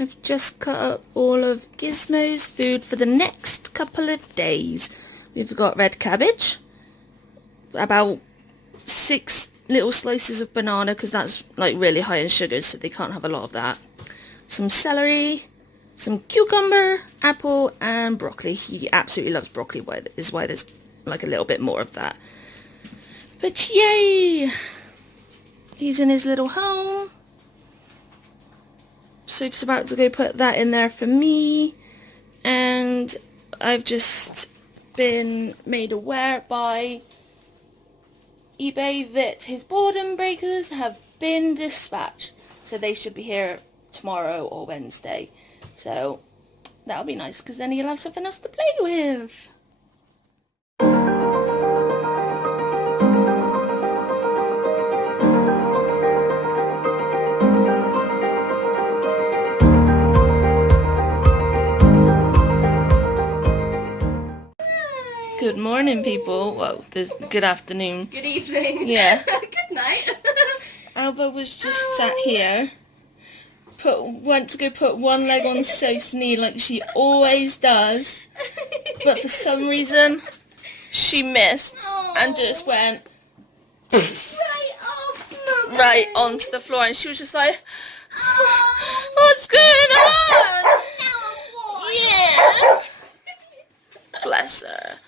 I've just cut up all of Gizmo's food for the next couple of days. We've got red cabbage, about 6 little slices of banana because that's like really high in sugars, so they can't have a lot of that. Some celery, some cucumber, apple and broccoli. He absolutely loves broccoli, is why there's like a little bit more of that. But yay! He's in his little home. Soph's about to go put that in there for me, and I've just been made aware by eBay that his boredom breakers have been dispatched, so they should be here tomorrow or Wednesday, so that'll be nice because then he'll have something else to play with. Good morning, people. Well, good afternoon. Good evening. Yeah. Good night. Alba was just sat here. Went to go put one leg on Soph's knee like she always does, but for some reason she missed and just went right onto the floor, and she was just like, "What's going on?" Yeah. Bless her.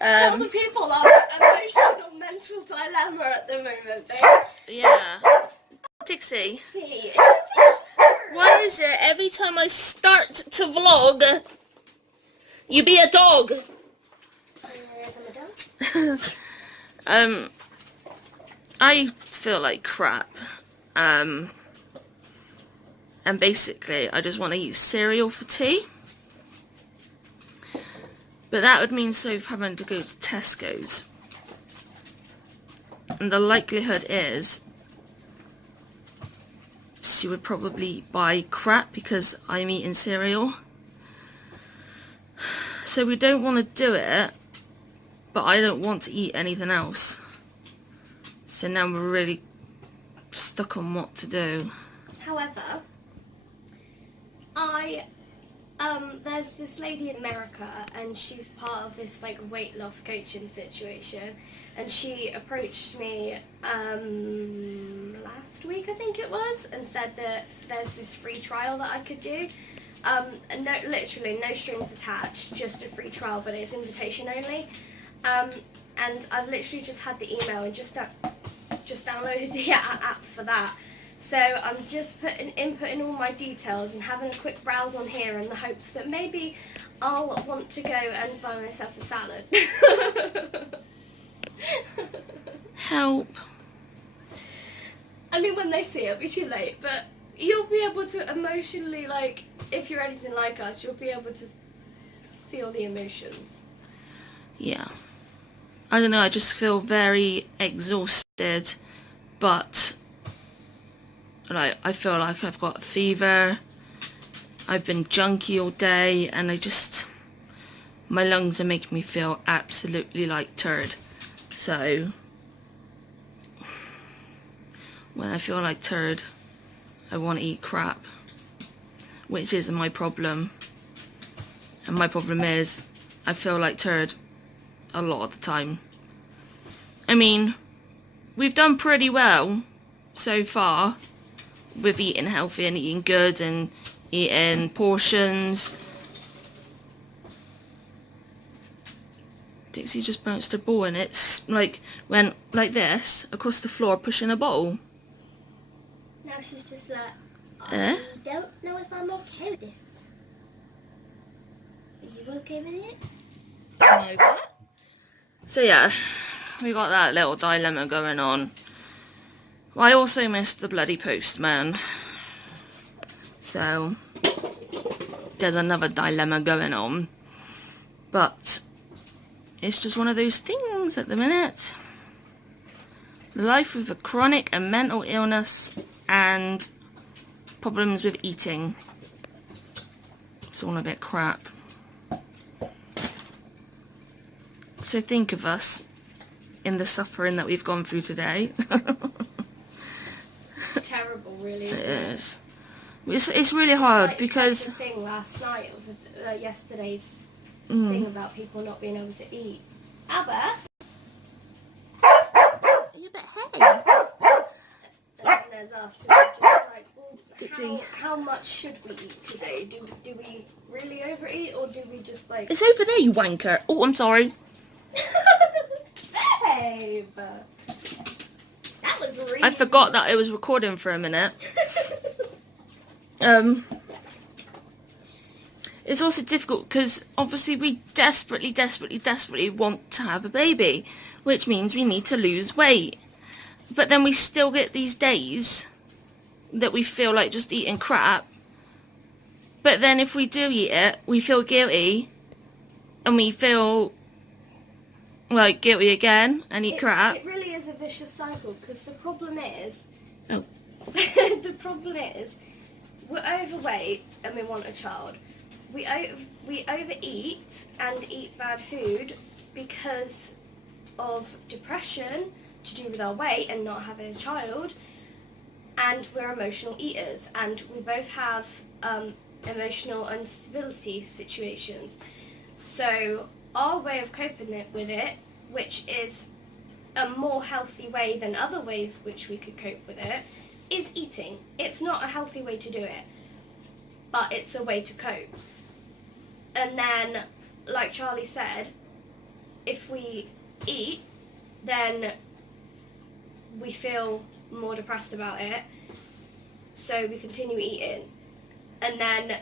Tell the people our emotional mental dilemma at the moment, babe. Yeah. Dixie, why is it every time I start to vlog, you be a dog? I feel like crap. And basically I just want to eat cereal for tea. But that would mean Soph having to go to Tesco's. And the likelihood is she would probably buy crap because I'm eating cereal. So we don't want to do it, but I don't want to eat anything else. So now we're really stuck on what to do. However, there's this lady in America, and she's part of this like weight loss coaching situation, and she approached me last week I think it was, and said that there's this free trial that I could do, and literally no strings attached, just a free trial, but it's invitation only, and I've literally just had the email and just downloaded the app for that. So I'm just inputting all my details and having a quick browse on here in the hopes that maybe I'll want to go and buy myself a salad. Help. I mean, when they see it, it'll be too late, but you'll be able to emotionally, like, if you're anything like us, you'll be able to feel the emotions. Yeah. I don't know, I just feel very exhausted, but I feel like I've got a fever. I've been junky all day, and my lungs are making me feel absolutely like turd. So when I feel like turd, I want to eat crap, which isn't my problem. And my problem is I feel like turd a lot of the time. I mean, we've done pretty well so far with eating healthy and eating good and eating portions. Dixie just bounced a ball, and it's like went like this across the floor pushing a ball. Now she's just like, I don't know if I'm okay with this. Are you okay with it? No, what? So yeah, we got that little dilemma going on. I also missed the bloody postman, so there's another dilemma going on, but it's just one of those things at the minute. Life with a chronic and mental illness and problems with eating. It's all a bit crap. So think of us in the suffering that we've gone through today. It's terrible, really. Isn't It is. It's really hard It's because... like the thing last night of yesterday's Mm. thing about people not being able to eat. Albert? Yeah, but hey. And then there's us. And we're just like, well, Dixie. how much should we eat today? Do we really overeat, or do we just like... It's over there, you wanker. Oh, I'm sorry. Babe! That was really... I forgot that it was recording for a minute. It's also difficult because obviously we desperately want to have a baby, which means we need to lose weight. But then we still get these days that we feel like just eating crap. But then if we do eat it, we feel guilty, and we feel like guilty again and eat crap. It really is a vicious cycle, because the problem is... Oh. The problem is, we're overweight and we want a child. We overeat and eat bad food because of depression, to do with our weight and not having a child, and we're emotional eaters, and we both have emotional instability situations. So our way of coping with it, which is a more healthy way than other ways which we could cope with it, is eating. It's not a healthy way to do it, but it's a way to cope. And then, like Charlie said, if we eat, then we feel more depressed about it, so we continue eating. And then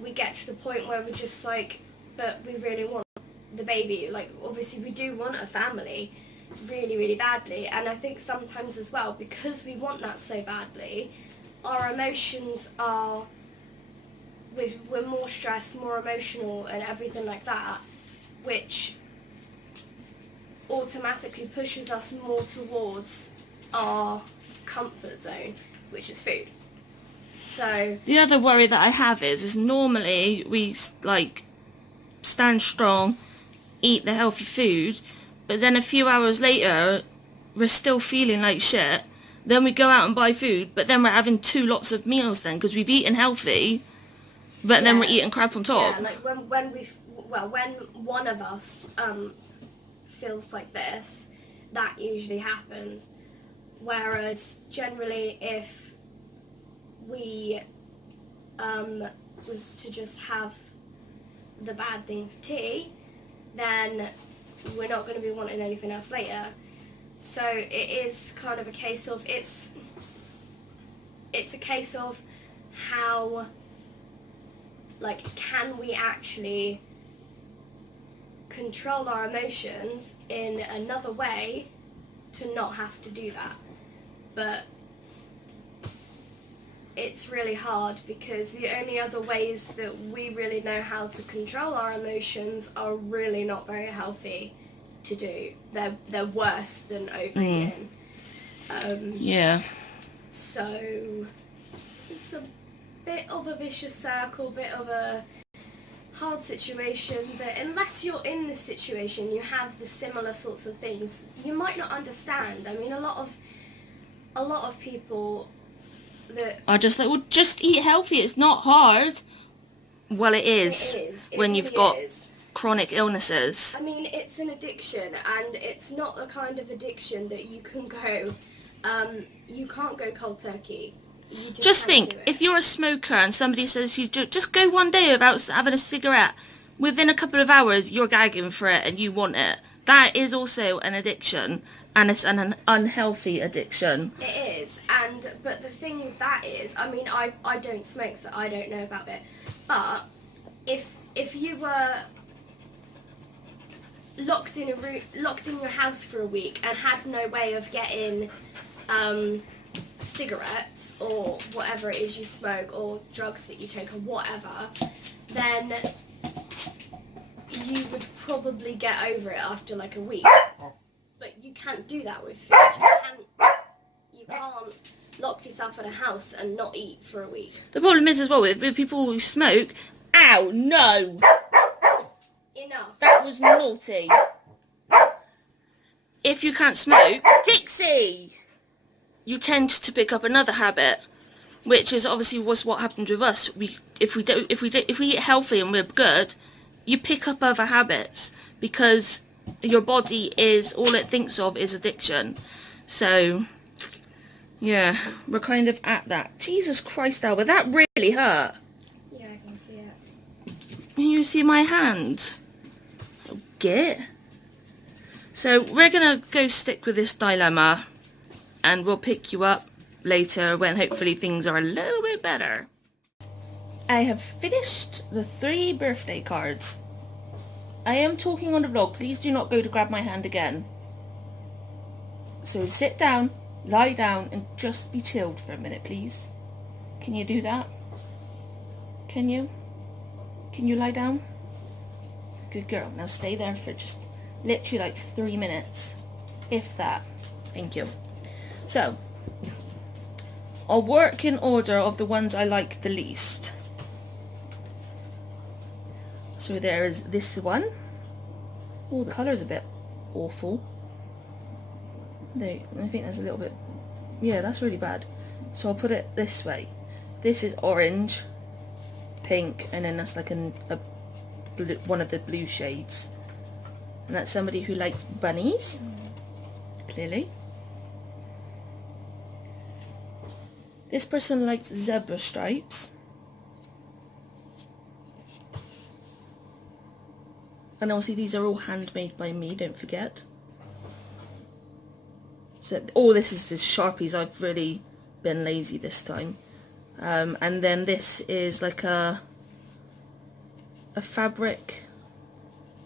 we get to the point where we're just like, but we really want the baby. Like, obviously we do want a family really badly, and I think sometimes as well, because we want that so badly, our emotions are... we're more stressed, more emotional and everything like that, which automatically pushes us more towards our comfort zone, which is food. So The other worry that I have is normally we like stand strong, eat the healthy food, but then a few hours later we're still feeling like shit. Then we go out and buy food, but then we're having 2 lots of meals then, because we've eaten healthy, but then we're eating crap on top. yeah, like when one of us feels like this, that usually happens. Whereas generally, if we was to just have the bad thing for tea, then we're not going to be wanting anything else later. So it is kind of a case of it's a case of how, like, can we actually control our emotions in another way to not have to do that. But it's really hard, because the only other ways that we really know how to control our emotions are really not very healthy to do. They're worse than overeating. Yeah. So it's a bit of a vicious circle, bit of a hard situation, that unless you're in this situation, you have the similar sorts of things, you might not understand. I mean, a lot of people that I just like, well, just eat healthy, it's not hard. Well, it is, It when really you've got is. chronic illnesses. I mean, it's an addiction, and it's not the kind of addiction that you can go, you can't go cold turkey. You Just can't think, do it. if you're a smoker and somebody says you just go one day without having a cigarette, within a couple of hours you're gagging for it and you want it. That is also an addiction, and it's an unhealthy addiction. It is, but the thing with that is, I mean, I don't smoke, so I don't know about it. But if you were locked in your house for a week and had no way of getting cigarettes or whatever it is you smoke, or drugs that you take, or whatever, then you would probably get over it after like a week. But you can't do that with food. You can't lock yourself in a house and not eat for a week. The problem is as well with people who smoke. Ow, no! Enough. That was naughty. If you can't smoke, Dixie! You tend to pick up another habit, which is obviously was what happened with us. If we eat healthy and we're good, you pick up other habits because your body is all it thinks of is addiction. So yeah, we're kind of at that. Jesus Christ, Albert, that really hurt. Yeah, I can see it. Can you see my hand? Oh, git. So we're gonna go stick with this dilemma, and we'll pick you up later when hopefully things are a little bit better. I have finished the 3 birthday cards. I am talking on the vlog. Please do not go to grab my hand again. So sit down, lie down, and just be chilled for a minute, please. Can you do that? Can you? Can you lie down? Good girl. Now stay there for just literally like 3 minutes, if that. Thank you. So, I'll work in order of the ones I like the least. So there is this one. Oh, the colour's a bit awful. I think there's a little bit... Yeah, that's really bad. So I'll put it this way. This is orange, pink, and then that's like one of the blue shades. And that's somebody who likes bunnies, clearly. This person likes zebra stripes. And obviously these are all handmade by me, don't forget. So all this is the Sharpies. I've really been lazy this time. And then this is like a fabric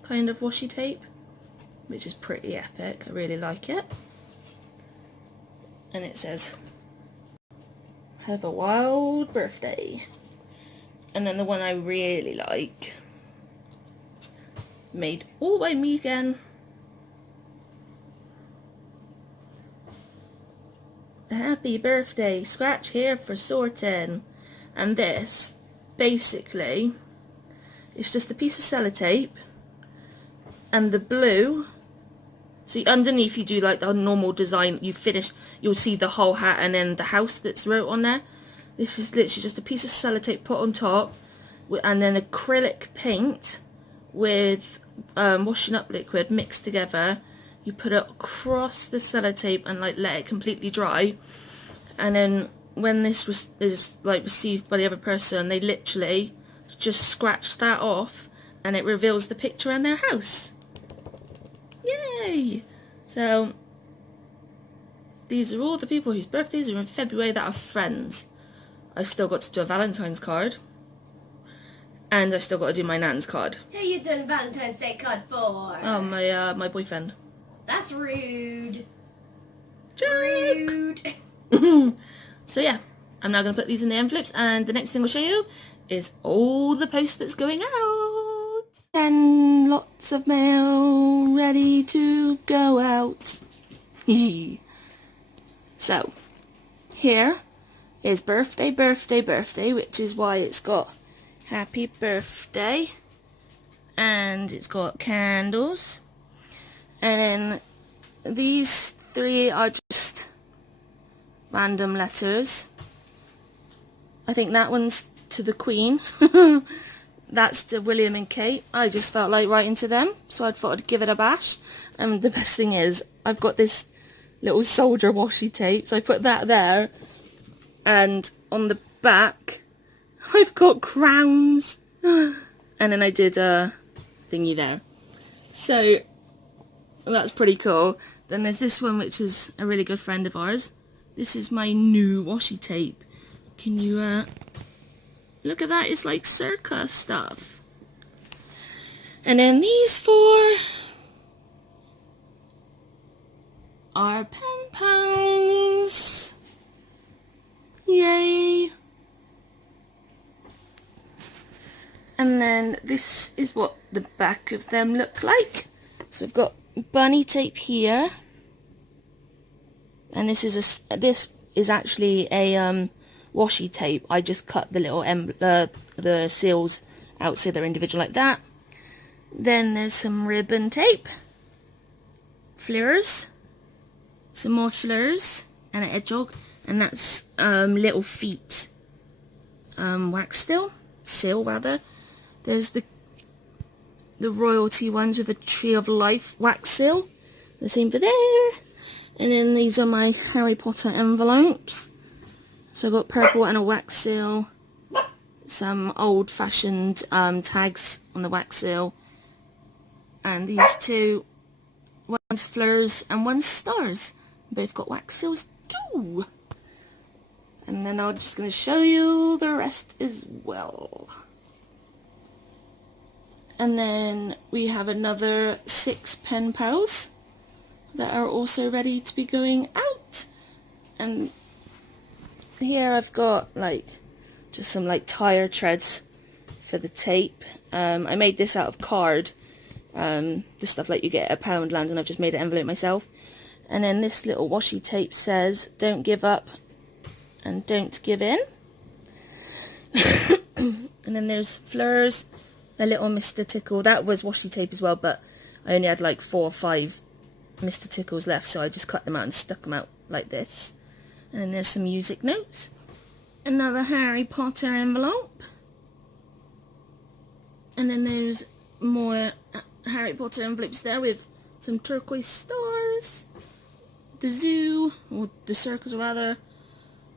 kind of washi tape, which is pretty epic. I really like it. And it says, "Have a wild birthday." And then the one I really like, made all by me again. "Happy birthday, scratch here for sorting." And this, basically, it's just a piece of sellotape, and the blue, so underneath you do like the normal design, you finish, you'll see the whole hat and then the house that's wrote on there. This is literally just a piece of sellotape put on top, and then acrylic paint with washing up liquid mixed together. You put it across the sellotape and like let it completely dry, and then when this is like received by the other person, they literally just scratch that off and it reveals the picture in their house. Yay! So these are all the people whose birthdays are in February that are friends. I've still got to do a Valentine's card, and I've still got to do my Nan's card. Who you doing Valentine's Day card for? Oh, my boyfriend. That's rude. Jerk. Rude. So yeah, I'm now going to put these in the envelopes, and the next thing I'll show you is all the post that's going out. And lots of mail ready to go out. So, here is birthday, birthday, birthday, which is why it's got happy birthday, and it's got candles, and then these 3 are just random letters. I think that one's to the Queen. That's to William and Kate. I just felt like writing to them, so I thought I'd give it a bash. And the best thing is, I've got this little soldier washi tape, so I put that there, and on the back I've got crowns, and then I did a thingy there. So that's pretty cool. Then there's this one, which is a really good friend of ours. This is my new washi tape. Can you look at that? It's like circus stuff. And then these 4 are pen pals. Yay! And then this is what the back of them look like. So I've got bunny tape here, and this is actually a washi tape. I just cut the little the seals out so they're individual like that. Then there's some ribbon tape, fleurs, some more fleurs, and an hedgehog, and that's Little Feet wax seal rather. There's the royalty ones with a Tree of Life wax seal, the same for there. And then these are my Harry Potter envelopes. So I've got purple and a wax seal, some old-fashioned tags on the wax seal, and these two, one's flowers and one's stars. Both got wax seals too. And then I'm just going to show you the rest as well. And then we have another 6 pen pals that are also ready to be going out. And here I've got like just some like tire treads for the tape. I made this out of card, the stuff like you get at Poundland, and I've just made an envelope myself. And then this little washi tape says, don't give up and don't give in. And then there's fleurs, a little Mr. Tickle. That was washi tape as well, but I only had like 4 or 5 Mr. Tickles left, so I just cut them out and stuck them out like this. And then there's some music notes. Another Harry Potter envelope. And then there's more Harry Potter envelopes there with some turquoise stars. The zoo, or the circus rather.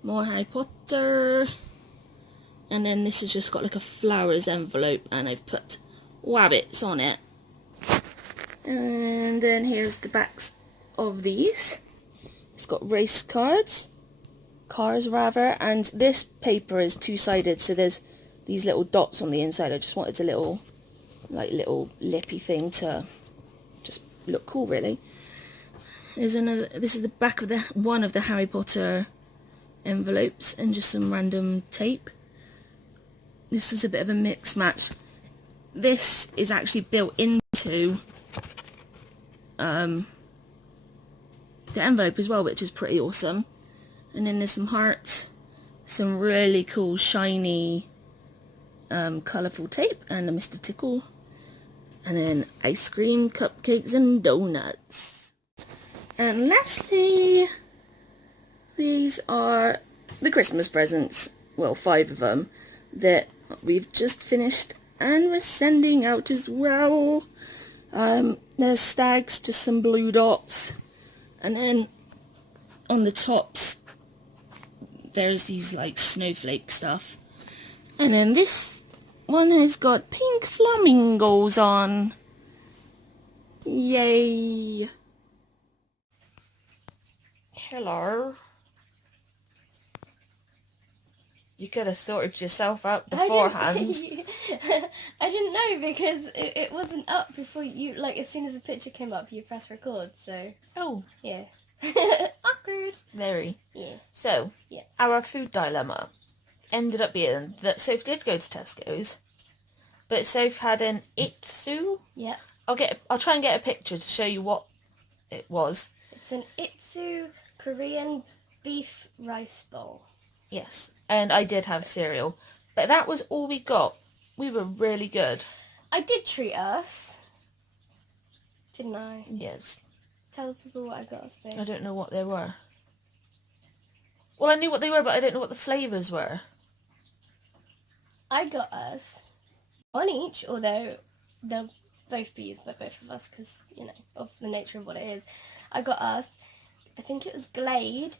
More Harry Potter. And then this has just got like a flowers envelope, and I've put wabbits on it. And then here's the backs of these. It's got race cars rather, and this paper is 2-sided, so there's these little dots on the inside. I just wanted a little lippy thing to just look cool, really. There's another. This is the back of one of the Harry Potter envelopes, and just some random tape. This is a bit of a mix match. This is actually built into the envelope as well, which is pretty awesome. And then there's some hearts, some really cool shiny colourful tape, and a Mr. Tickle, and then ice cream, cupcakes and donuts. And lastly, these are the Christmas presents, well, 5 of them, that we've just finished and we're sending out as well. There's stags, to some blue dots, and then on the tops there's these like snowflake stuff, and then this one has got pink flamingos on. Yay! Hello. You could have sorted yourself out beforehand. I didn't know because it wasn't up before you, like, as soon as the picture came up, you press record, so. Oh. Yeah. Awkward. Very. Yeah. So, yeah. Our food dilemma ended up being that Soph did go to Tesco's, but Soph had an itsu. Yeah. I'll try and get a picture to show you what it was. It's an itsu Korean beef rice bowl. Yes, and I did have cereal, but that was all we got. We were really good. I did treat us, didn't I? Yes. Tell people what I got us, babe. I don't know what they were. Well, I knew what they were, but I don't know what the flavours were. I got us one each, although they'll both be used by both of us because, you know, of the nature of what it is. I got us, I think it was Glade,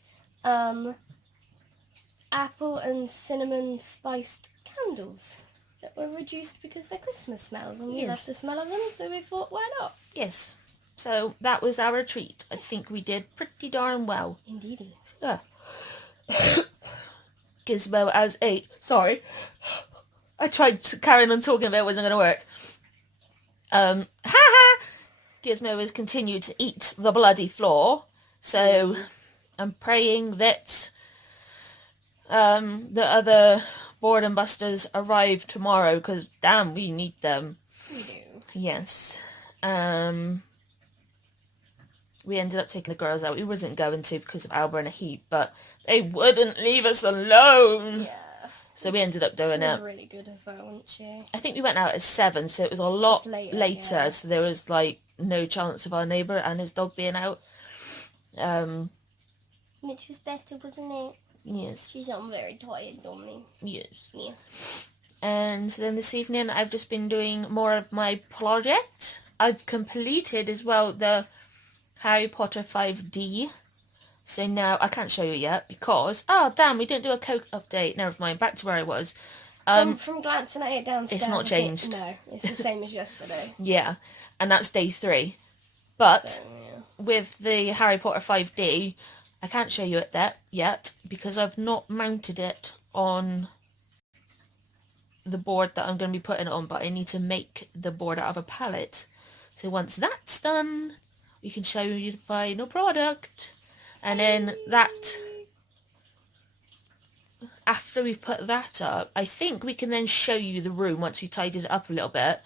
apple and cinnamon spiced candles that were reduced because they're Christmas smells, and we love the smell of them, so we thought, why not? Yes. So that was our treat. I think we did pretty darn well. Indeedy. Yeah. Gizmo as a... Sorry. I tried to carry on talking about it wasn't going to work. Gizmo has continued to eat the bloody floor, so I'm praying that the other boredom busters arrive tomorrow, because damn, we need them. We do. Yes. We ended up taking the girls out. We wasn't going to because of Alba and a heat, but they wouldn't leave us alone. Yeah. So we ended up doing she was it. really good as well, wasn't she? I think we went out at 7, so it was a lot later. Yeah. So there was like no chance of our neighbour and his dog being out. Which was better, wasn't it? Yes. She's not very tired normally. Yes. Yeah. And then this evening I've just been doing more of my project. I've completed as well the Harry Potter 5D. So now I can't show you yet because, oh damn, we didn't do a Coke update. Never mind, back to where I was. From glancing at it downstairs, it's not changed. No, it's the same as yesterday. Yeah, and that's day 3. But So, yeah. with the Harry Potter 5D, I can't show you it that yet because I've not mounted it on the board that I'm going to be putting it on, but I need to make the board out of a palette. So once that's done, we can show you the final product. And then that, after we've put that up, I think we can then show you the room once we tidied it up a little bit.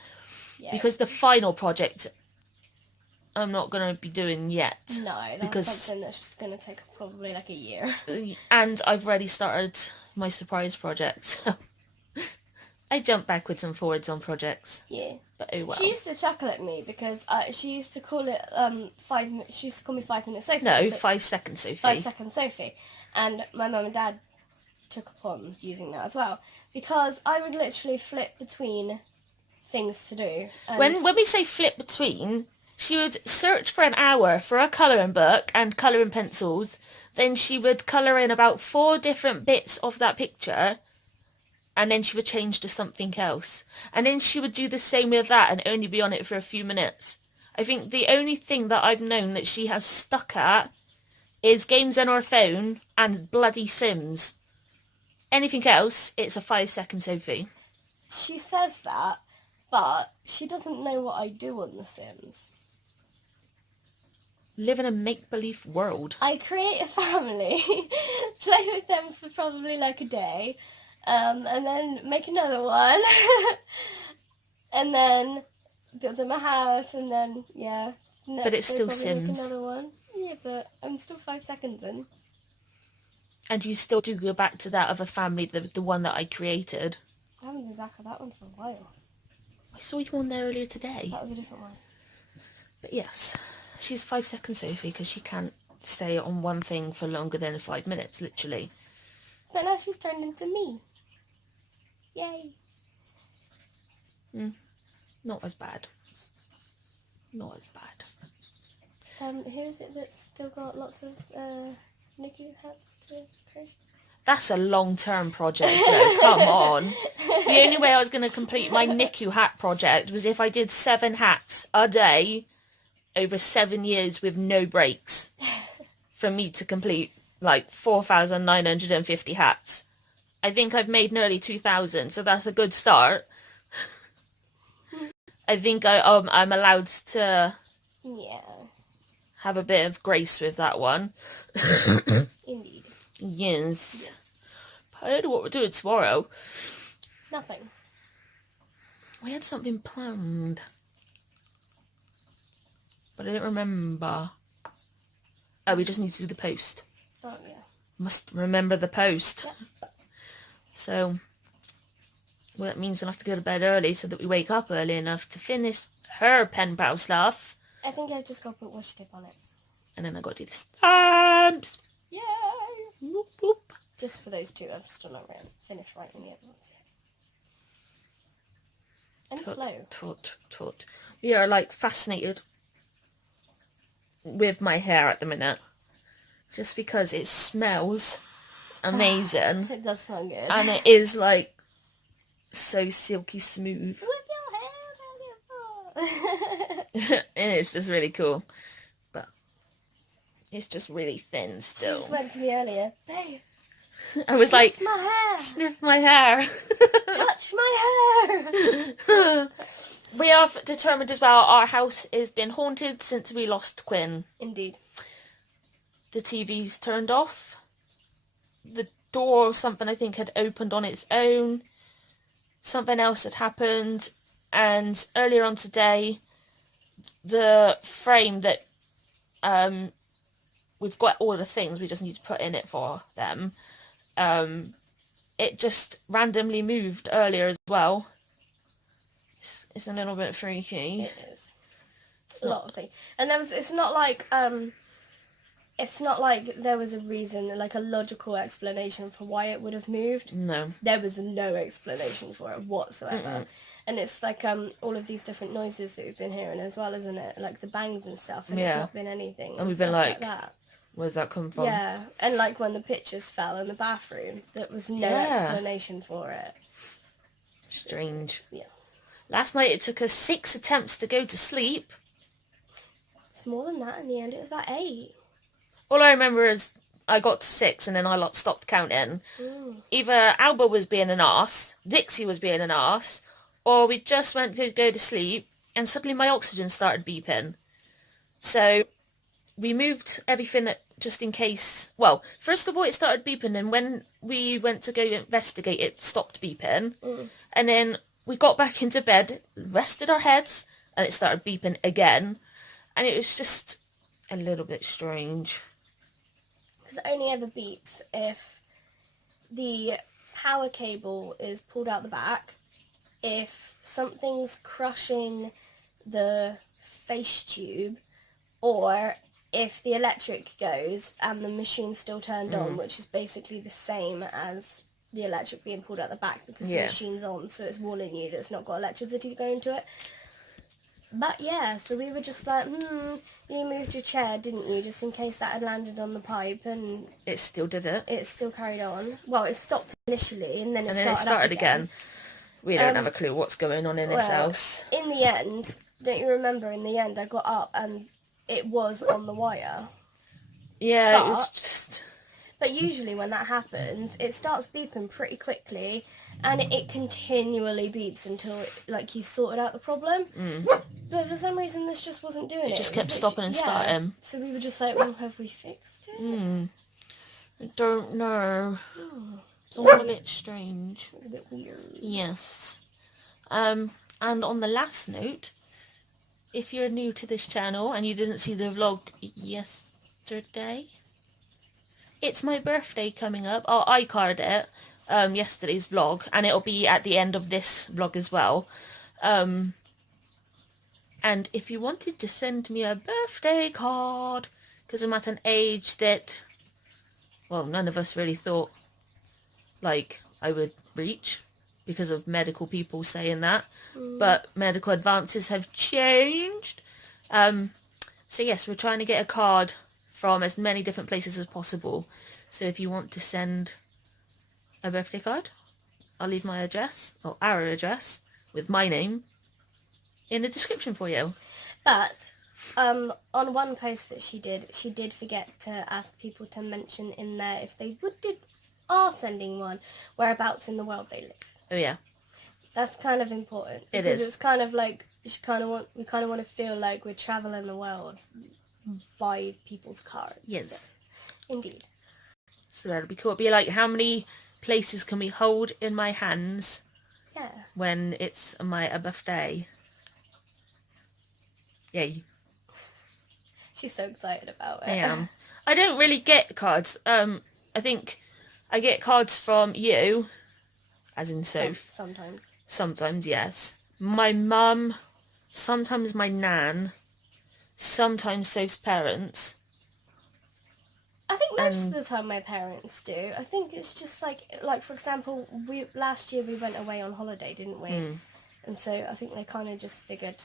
Yeah. Because the final project I'm not going to be doing yet. No, that's something that's just going to take probably like a year. And I've already started my surprise project. I jump backwards and forwards on projects. Yeah. But oh well. She used to chuckle at me because she used to call it she used to call me 5 minute Sophie. No, 5 seconds Sophie. 5 second Sophie. And my mum and dad took upon using that as well. Because I would literally flip between things to do. And When we say flip between, she would search for an hour for a colouring book and colouring pencils. Then she would colour in about 4 different bits of that picture. And then she would change to something else. And then she would do the same with that and only be on it for a few minutes. I think the only thing that I've known that she has stuck at is games on her phone and bloody Sims. Anything else, it's a 5 second Sophie. She says that, but she doesn't know what I do on The Sims. Live in a make-believe world. I create a family, play with them for probably like a day, and then make another one, and then build them a house, and then, yeah. But it's still Sims. Make another one. Yeah, but I'm still 5 seconds in. And you still do go back to that other family, the one that I created. I haven't been back to that one for a while. I saw you on there earlier today. That was a different one. But yes, she's 5 seconds Sophie because she can't stay on one thing for longer than 5 minutes, literally. But now she's turned into me. Yay. Not as bad. Not as bad. Who is it that's still got lots of Nicky hats to create? That's a long-term project, though. Come on. The only way I was going to complete my NICU hat project was if I did 7 hats a day over 7 years with no breaks for me to complete, like, 4,950 hats. I think I've made nearly 2,000, so that's a good start. I think I'm allowed to have a bit of grace with that one. Indeed. Yes. I don't know what we're doing tomorrow. Nothing. We had something planned. But I don't remember. Oh, we just need to do the post. Oh, yeah. Must remember the post. Yep. So, well, that means we'll have to go to bed early so that we wake up early enough to finish her pen pal stuff. I think I've just got to put washi tape on it. And then I got to do the stamps. Yay! Whoop, whoop. Just for those 2, I've still not finished writing it. I'm slow. We are, like, fascinated with my hair at the minute. Just because it smells amazing. It does smell good. And it is, like, so silky smooth. With your hair, beautiful. And it's just really cool. But it's just really thin still. She just went to me earlier. Babe. I was like, my hair. Sniff my hair. Touch my hair. We have determined as well our house has been haunted since we lost Quinn. Indeed. The TV's turned off. The door or something I think had opened on its own. Something else had happened. And earlier on today, the frame that we've got all the things we just need to put in it for them. It just randomly moved earlier as well. It's a little bit freaky. It is. It's a lot of things. And it's not like it's not like there was a reason, like a logical explanation for why it would have moved. No. There was no explanation for it whatsoever. Mm-mm. And it's like all of these different noises that we've been hearing as well, isn't it? Like the bangs and stuff, and it's Yeah. not been anything. And we've been stuff like, that. where's that come from? Yeah, and like when the pictures fell in the bathroom, there was no explanation for it. Strange. Yeah. Last night it took us 6 attempts to go to sleep. It's more than that in the end. It was about 8. All I remember is I got to 6 and then I stopped counting. Either Alba was being an arse, Dixie was being an arse, or we just went to go to sleep and suddenly my oxygen started beeping. So we moved everything just in case. Well, first of all it started beeping, and when we went to go investigate it stopped beeping. And then we got back into bed, rested our heads, and it started beeping again. And it was just a little bit strange. Because it only ever beeps if the power cable is pulled out the back, if something's crushing the face tube, or if the electric goes and the machine's still turned on, which is basically the same as the electric being pulled out the back because the machine's on, so it's warning you that it's not got electricity to go into it. But yeah, so we were just like, you moved your chair, didn't you, just in case that had landed on the pipe, and it still did it. It still carried on. Well, it stopped initially, and then it started up again. We don't have a clue what's going on in this house. In the end, don't you remember, in the end I got up and it was on the wire. Yeah, it was just... But usually when that happens, it starts beeping pretty quickly, and it continually beeps until, like, you sorted out the problem. But for some reason, this just wasn't doing it. It just kept stopping and starting. So we were just like, well, have we fixed it? I don't know. It's all a bit strange. A bit weird. Yes. And on the last note, if you're new to this channel and you didn't see the vlog yesterday, it's my birthday coming up. Oh, I carded it, yesterday's vlog, and it'll be at the end of this vlog as well. And if you wanted to send me a birthday card, because I'm at an age that, well, none of us really thought, like, I would reach, because of medical people saying that. But medical advances have changed. So yes, we're trying to get a card from as many different places as possible. So if you want to send a birthday card, I'll leave my address, or our address, with my name in the description for you. But on one post that she did forget to ask people to mention in there, if they are sending one, whereabouts in the world they live. Oh yeah. That's kind of important. It is. Because it's kind of like, we kind of want to feel like we're traveling the world by people's cards. Yes. Indeed. So that'll be cool. It'll be like, how many places can we hold in my hands when it's my birthday? Yay. She's so excited about it. I am. I don't really get cards. I think I get cards from you, as in Soph. Sometimes. Sometimes, yes. My mum, sometimes my nan, sometimes Soph's parents. I think most of the time my parents do. I think it's just like for example, last year we went away on holiday, didn't we? And so I think they kind of just figured,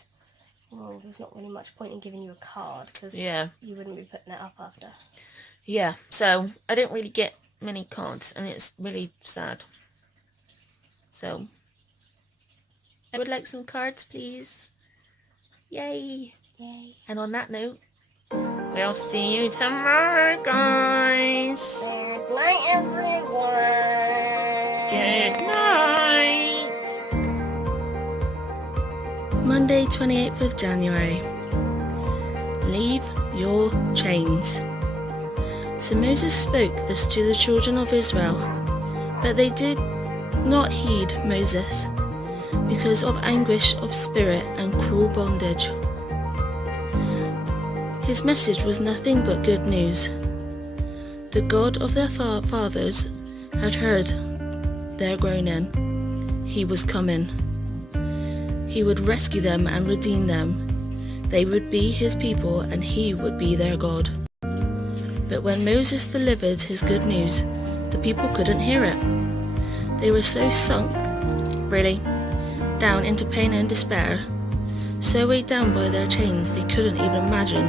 well, there's not really much point in giving you a card because you wouldn't be putting it up after. Yeah, so I don't really get many cards, and it's really sad. So I would like some cards, please. Yay. Yay. And on that note, we'll see you tomorrow, guys. Good night, everyone. Good night. Monday, 28th of January. Leave your chains. So Moses spoke this to the children of Israel, but they did not heed Moses, because of anguish of spirit and cruel bondage. His message was nothing but good news. The God of their fathers had heard their groaning. He was coming. He would rescue them and redeem them. They would be his people, and he would be their God. But when Moses delivered his good news, the people couldn't hear it. They were so sunk, really, down into pain and despair, so weighed down by their chains they couldn't even imagine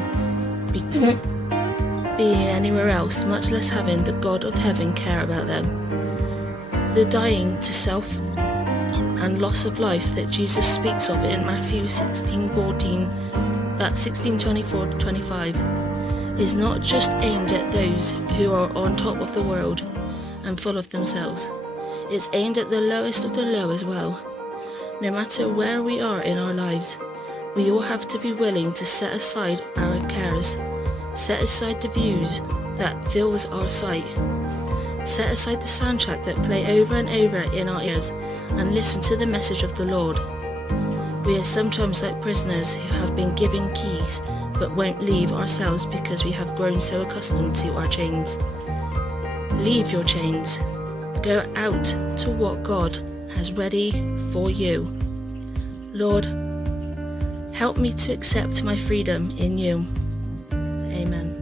being anywhere else, much less having the God of heaven care about them. The dying to self and loss of life that Jesus speaks of in Matthew 16:24-25 is not just aimed at those who are on top of the world and full of themselves. It's aimed at the lowest of the low as well. No matter where we are in our lives, we all have to be willing to set aside our cares, set aside the views that fills our sight, set aside the soundtrack that play over and over in our ears, and listen to the message of the Lord. We are sometimes like prisoners who have been given keys but won't leave ourselves because we have grown so accustomed to our chains. Leave your chains. Go out to what God has ready for you. Lord, help me to accept my freedom in you. Amen.